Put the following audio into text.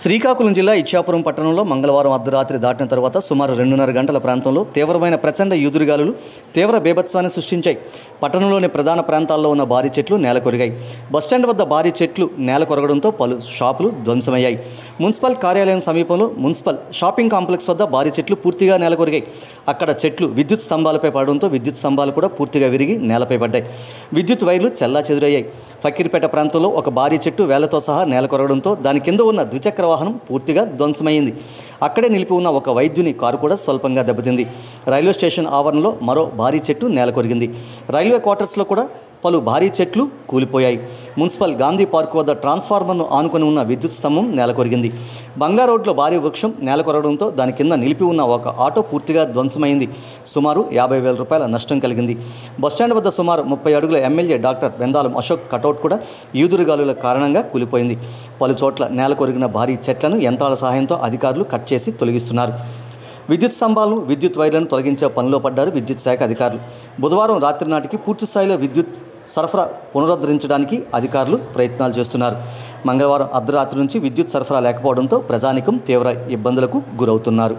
శ్రీకాకుళం జిల్లా ఇచ్చాపురం పట్టణంలో మంగళవారం అర్ధరాత్రి దాటిన తర్వాత సుమారు 2:30 గంటల ప్రాంతంలో తీవ్రమైన ప్రచండ ఈదురుగాలులు తీవ్ర బీభత్సాన్ని సృష్టించాయి. పట్టణంలోని ప్రధాన ప్రాంతాల్లో ఉన్న భారీ చెట్లు నేలకొరిగాయి. బస్టాండ్ వద్ద భారీ చెట్లు నేలకొరగడంతో పలు షాపులు ధ్వంసమయ్యాయి. మున్సిపల్ కార్యాలయం సమీపంలో మున్సిపల్ షాపింగ్ కాంప్లెక్స్ వద్ద భారీ చెట్లు పూర్తిగా నేలకొరిగాయి. అక్కడ చెట్లు విద్యుత్ స్తంభాలపై పడడంతో విద్యుత్ స్తంభాలు కూడా పూర్తిగా విరిగి నేలపై పడ్డాయి. విద్యుత్ వైర్లు చెల్లాచెదురయ్యాయి. ఫకీర్పేట ప్రాంతంలో ఒక భారీ చెట్టు వేళ్లతో సహా నేలకొరగడంతో దాని కింద ఉన్న ద్విచక్ర వాహనం పూర్తిగా ధ్వంసమైంది. అక్కడే నిలిపి ఉన్న ఒక వైద్యుని కారు కూడా స్వల్పంగా దెబ్బతింది. రైల్వే స్టేషన్ ఆవరణలో మరో భారీ చెట్టు నేలకొరిగింది. రైల్వే క్వార్టర్స్లో కూడా పలు భారీ చెట్లు కూలిపోయాయి. మున్సిపల్ గాంధీ పార్క్ వద్ద ట్రాన్స్ఫార్మర్ను ఆనుకొని ఉన్న విద్యుత్ స్తంభం నేలకొరిగింది. బంగా రోడ్లో భారీ వృక్షం నేలకొరగడంతో దాని కింద నిలిపి ఉన్న ఒక ఆటో పూర్తిగా ధ్వంసమైంది. సుమారు 50,000 రూపాయల నష్టం కలిగింది. బస్టాండ్ వద్ద సుమారు 30 అడుగుల MLA doctor Bendalam Ashok cutout కూడా ఈదురుగాలుల కారణంగా కూలిపోయింది. పలు చోట్ల నేలకొరిగిన భారీ చెట్లను యంత్రాల సహాయంతో అధికారులు కట్ చేసి తొలగిస్తున్నారు. విద్యుత్ స్తంభాలను విద్యుత్ వైర్లను తొలగించే పనిలో పడ్డారు విద్యుత్ శాఖ అధికారులు. బుధవారం రాత్రి నాటికి పూర్తిస్థాయిలో విద్యుత్ సరఫరా పునరుద్ధరించడానికి అధికారులు ప్రయత్నాలు చేస్తున్నారు. మంగళవారం అర్ధరాత్రి నుంచి విద్యుత్ సరఫరా లేకపోవడంతో ప్రజానీకం తీవ్ర ఇబ్బందులకు గురవుతున్నారు.